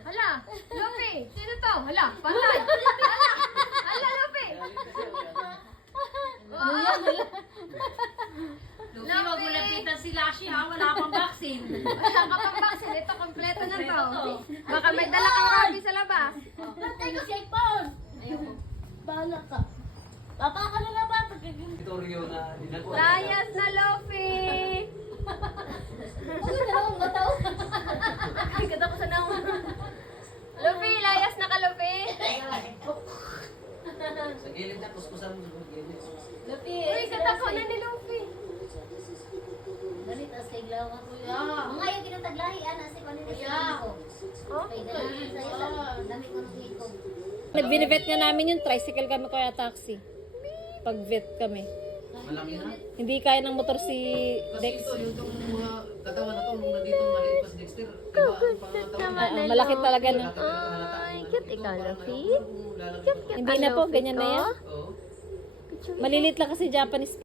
Hala, Luffy, sino to? Hala, patay. Hala, Luffy. Ano yan? Luffy, wag mo lapitan si Lashy ha, wala pang vaccine. Wala ka pang vaccine. Ito, kompleto na to. Kompleto to. Baka may dala kang rabies sa labas. Patay ko si iPhone! Ayoko. Bahala ka. Papa ka na naman. Victorio na dinagwa. Layas na, Luffy. Ano na akong bataw? Ay, kata ko sa naman. Luffy, layas na ka, Luffy. Sa gilid na, kuskusan mo sa gilid. Lupi, Uy, katako na ni Luffy. ganit as kay Glaw ako. Mga yung kinataglahi, ana si Panini sa ko. Oh? Kay dalaman sa'yo sa dami ko nung hiko. Nag-binivet nga namin yung tricycle kami kaya taxi. Pag-vet kami. Malaki na. Hindi kaya ng motor si Kasi Dex. ito, yung itong mga katawan na to, nung nandito maliit pa si Dexter, iba ang pangatawan. Malaki talaga no. Ay, cute ikaw, Luffy. Hindi na po, ganyan na yan. Oo. Malilit lang kasi Japanese